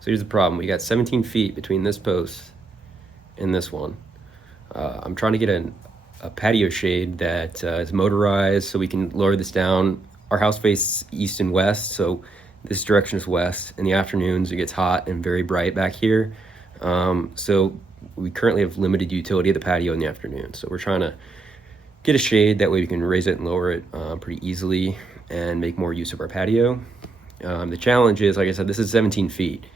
So here's the problem. We got 17 feet between this post and this one. I'm trying to get a patio shade that is motorized so we can lower this down. Our house faces east and west, so this direction is west. In the afternoons, it gets hot and very bright back here. So we currently have limited utility of the patio in the afternoon. So we're trying to get a shade, that way we can raise it and lower it pretty easily and make more use of our patio. The challenge is, like I said, this is 17 feet.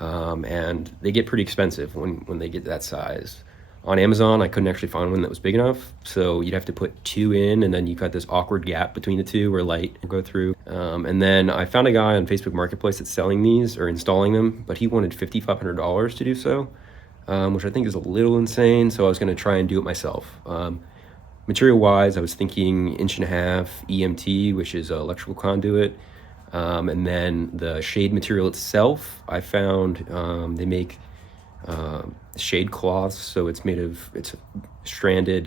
And they get pretty expensive when they get that size. On Amazon, I couldn't actually find one that was big enough, so you'd have to put two in, and then you got this awkward gap between the two where light will go through. And then I found a guy on Facebook Marketplace that's selling these or installing them, but he wanted $5,500 to do so, which I think is a little insane, so I was going to try and do it myself. Material-wise, I was thinking 1.5" EMT, which is electrical conduit. And then the shade material itself, I found they make shade cloths, so it's stranded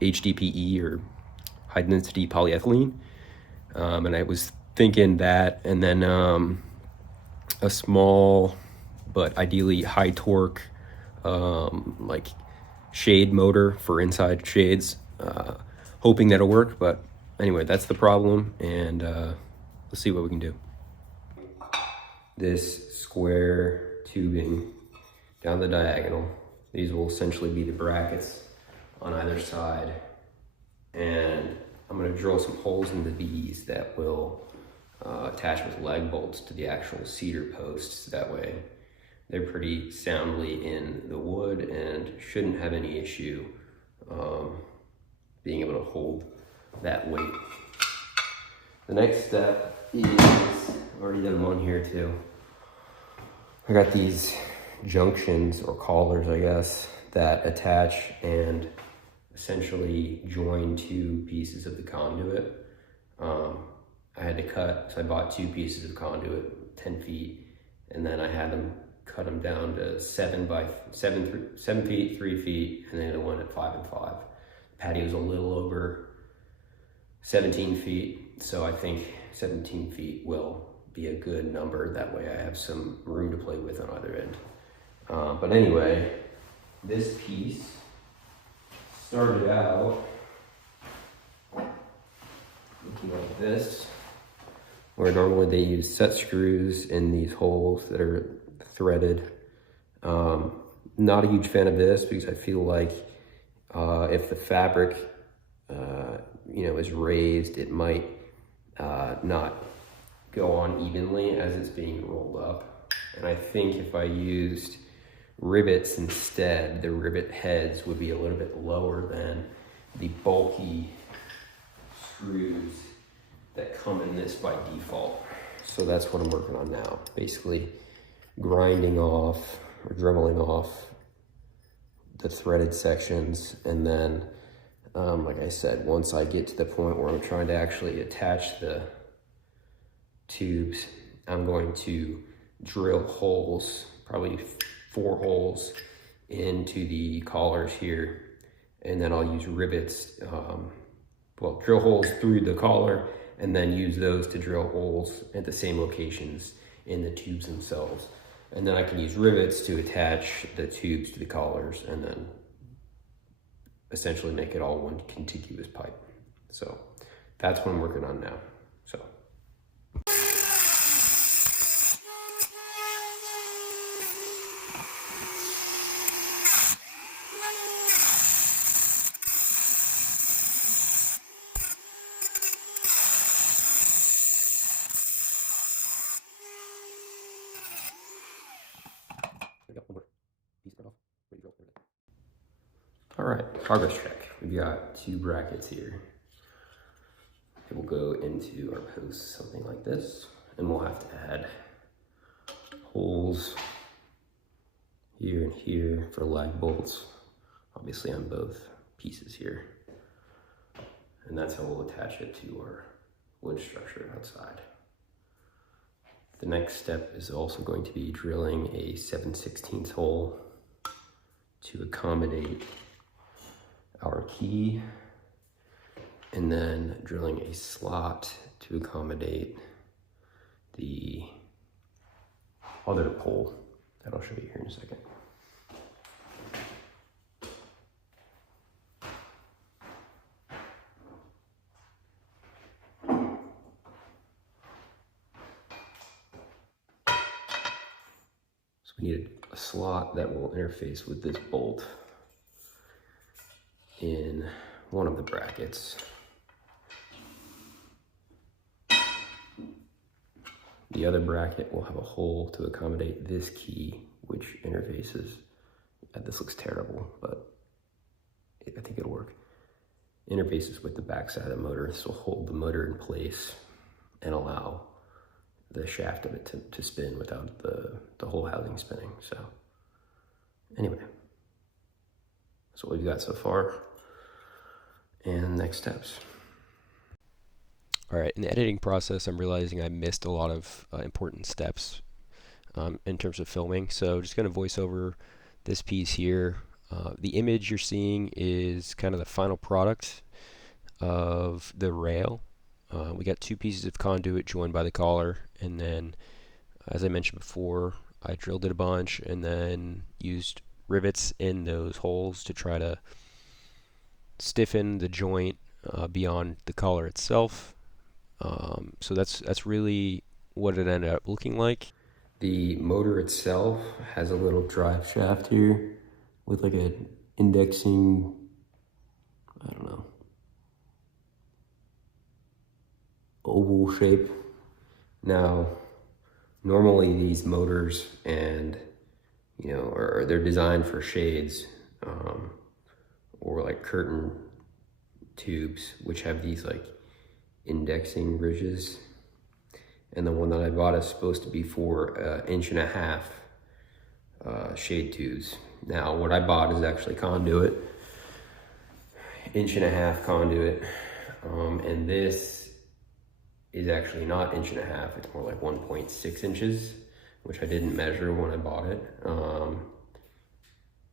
HDPE or high density polyethylene. And I was thinking that, and then a small but ideally high torque like shade motor for inside shades, hoping that'll work. But anyway, that's the problem, and let's see what we can do. This square tubing down the diagonal, these will essentially be the brackets on either side. And I'm gonna drill some holes into these that will attach with lag bolts to the actual cedar posts. That way they're pretty soundly in the wood and shouldn't have any issue being able to hold that weight. The next step is, I've already done one here too. I got these junctions or collars, I guess, that attach and essentially join two pieces of the conduit. I had to cut, so I bought two pieces of conduit, 10 feet, and then I had them cut them down to 7 feet, 3 feet, and then the one at 5 and 5. The patio's a little over 17 feet, so I think 17 feet will be a good number. That way I have some room to play with on either end. But anyway, this piece started out looking like this, where normally they use set screws in these holes that are threaded. Not a huge fan of this because I feel like if the fabric is raised, it might not go on evenly as it's being rolled up. And I think if I used rivets instead, the rivet heads would be a little bit lower than the bulky screws that come in this by default. So that's what I'm working on now. Basically grinding off or dremeling off the threaded sections, and then like I said, once I get to the point where I'm trying to actually attach the tubes, I'm going to drill holes, probably 4 holes into the collars here, and then I'll use rivets, drill holes through the collar and then use those to drill holes at the same locations in the tubes themselves. And then I can use rivets to attach the tubes to the collars and then essentially make it all one contiguous pipe. So that's what I'm working on now. So. All right, progress check. We've got 2 brackets here. It will go into our post, something like this, and we'll have to add holes here and here for lag bolts, obviously on both pieces here. And that's how we'll attach it to our wood structure outside. The next step is also going to be drilling a 7/16 hole to accommodate our key, and then drilling a slot to accommodate the other pole that I'll show you here in a second. So we need a slot that will interface with this bolt in one of the brackets. The other bracket will have a hole to accommodate this key, which interfaces. This looks terrible, but I think it'll work. Interfaces with the backside of the motor. This will hold the motor in place and allow the shaft of it to spin without the whole housing spinning. So anyway, that's what we've got so far. And next steps. All right, in the editing process, I'm realizing I missed a lot of important steps in terms of filming. So just going to voice over this piece here. The image you're seeing is kind of the final product of the rail. We got two pieces of conduit joined by the collar, and then, as I mentioned before, I drilled it a bunch and then used rivets in those holes to try to stiffen the joint beyond the collar itself. So that's really what it ended up looking like. The motor itself has a little drive shaft here with like an indexing, I don't know, oval shape. Now, normally these motors and, you know, they're designed for shades or like curtain tubes, which have these like indexing ridges, and the one that I bought is supposed to be for 1.5 inch shade tubes. Now what I bought is actually conduit, 1.5 inch conduit, and this is actually not 1.5 inch, it's more like 1.6 inches, which I didn't measure when I bought it.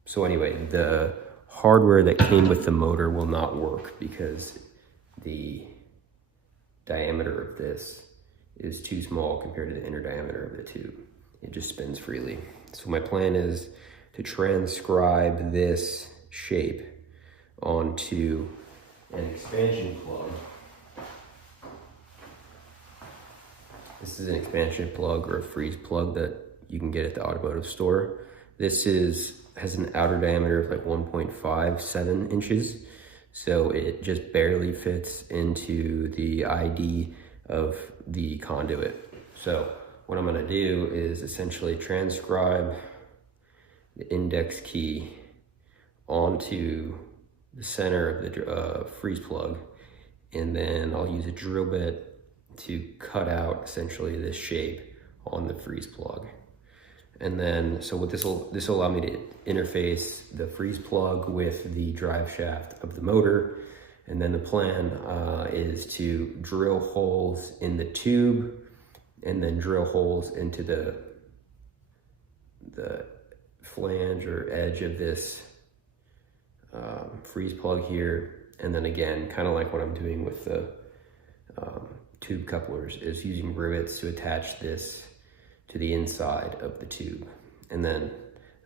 So anyway, the hardware that came with the motor will not work because the diameter of this is too small compared to the inner diameter of the tube. It just spins freely. So my plan is to transcribe this shape onto an expansion plug. This is an expansion plug or a freeze plug that you can get at the automotive store. This has an outer diameter of like 1.57 inches. So it just barely fits into the ID of the conduit. So what I'm gonna do is essentially transcribe the index key onto the center of the freeze plug, and then I'll use a drill bit to cut out essentially this shape on the freeze plug. And then, so what this will allow me to interface the freeze plug with the drive shaft of the motor. And then the plan is to drill holes in the tube and then drill holes into the flange or edge of this freeze plug here. And then again, kind of like what I'm doing with the tube couplers, is using rivets to attach this to the inside of the tube. And then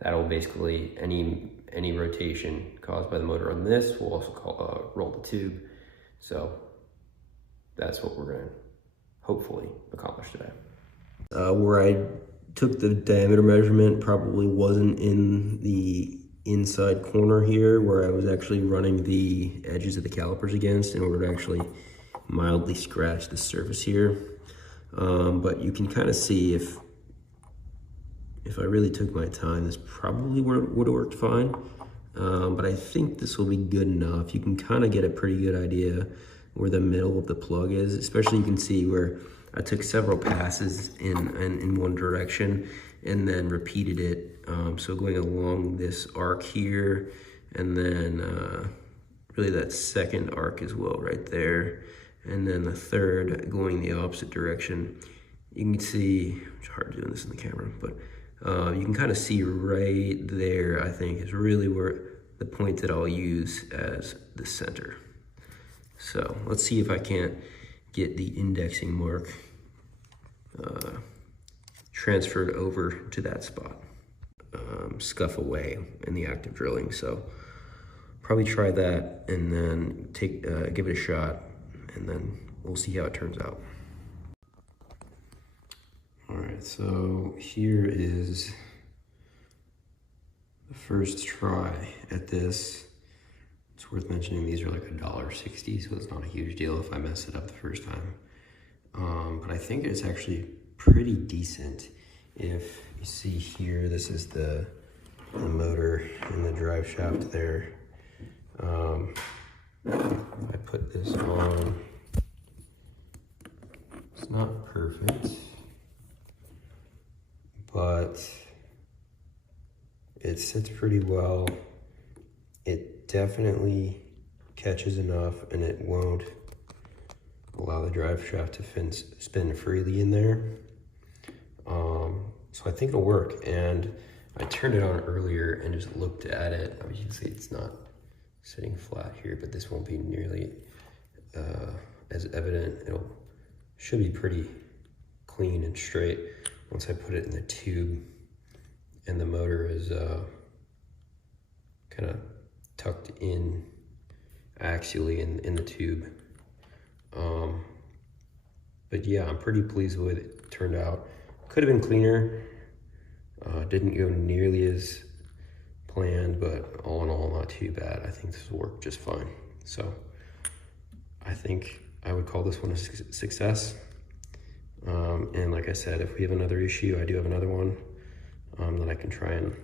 that'll basically, any rotation caused by the motor on this will also roll the tube. So that's what we're gonna hopefully accomplish today. Where I took the diameter measurement probably wasn't in the inside corner here, where I was actually running the edges of the calipers against in order to actually mildly scratch the surface here. But you can kind of see if I really took my time, this probably would have worked fine. But I think this will be good enough. You can kind of get a pretty good idea where the middle of the plug is, especially you can see where I took several passes in one direction and then repeated it. So going along this arc here, and then really that second arc as well right there. And then the third going the opposite direction. You can see, it's hard doing this in the camera, but you can kind of see right there, I think, is really where the point that I'll use as the center. So let's see if I can't get the indexing mark transferred over to that spot. Scuff away in the active drilling. So probably try that and then give it a shot, and then we'll see how it turns out. All right, so here is the first try at this. It's worth mentioning these are like $1.60, so it's not a huge deal if I mess it up the first time. But I think it's actually pretty decent. If you see here, this is the motor and the drive shaft there. I put this on. It's not perfect, but it sits pretty well. It definitely catches enough, and it won't allow the drive shaft to spin freely in there. So I think it'll work. And I turned it on earlier and just looked at it. You can see it's not sitting flat here, but this won't be nearly as evident. Should be pretty clean and straight once I put it in the tube, and the motor is kind of tucked in axially in the tube. But yeah, I'm pretty pleased with it turned out. Could have been cleaner. Didn't go nearly as planned, but all in all, not too bad. I think this will work just fine. So I think I would call this one a success. And like I said, if we have another issue, I do have another one that I can try and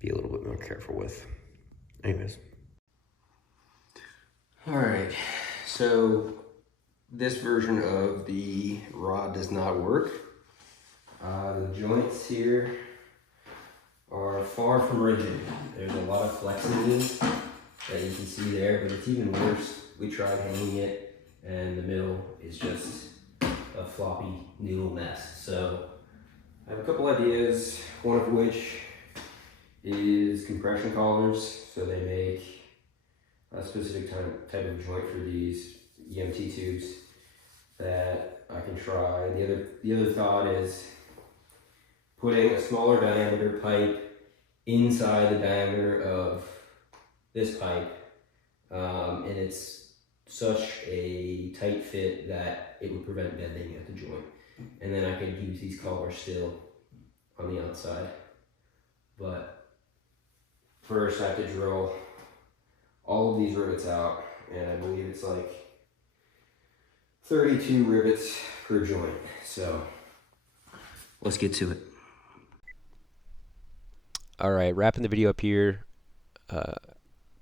be a little bit more careful with. Anyways. All right, so this version of the rod does not work. The joints here are far from rigid. There's a lot of flexes that you can see there, but it's even worse. We tried hanging it, and the middle is just a floppy noodle mess. So I have a couple ideas, one of which is compression collars. So they make a specific type of joint for these EMT tubes that I can try. The other thought is putting a smaller diameter pipe inside the diameter of this pipe, and it's such a tight fit that it would prevent bending at the joint. And then I could use these collars still on the outside. But first I have to drill all of these rivets out, and I believe it's like 32 rivets per joint. So let's get to it. All right, wrapping the video up here.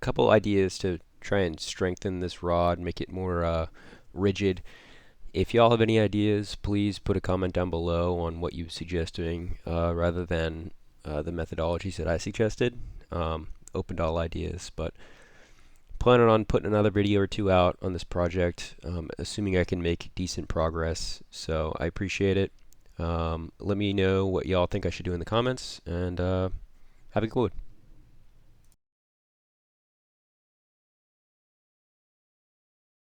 Couple ideas to try and strengthen this rod, make it more rigid. If y'all have any ideas, please put a comment down below on what you're suggesting rather than the methodologies that I suggested. Open to all ideas, but planning on putting another video or two out on this project, assuming I can make decent progress. So I appreciate it. Let me know what y'all think I should do in the comments, and have a good one.